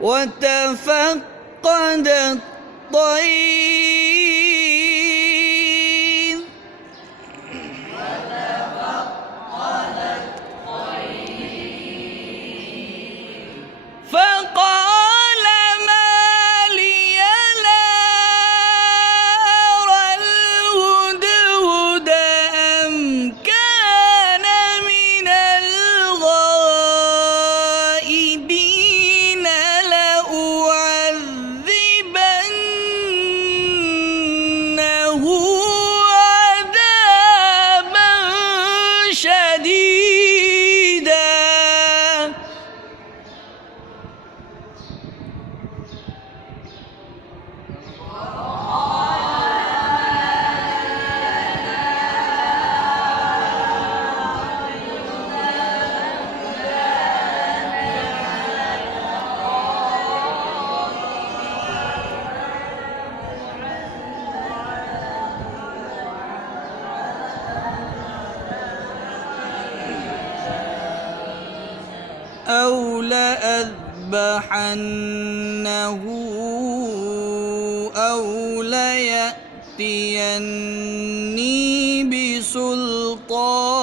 وتفقد الطير فقال ما لي لا أرى الهدهد أم كان من الغائبين لأعذبنه عذابا شديدا أو لأذبحنه أو ليأتيني بسلطان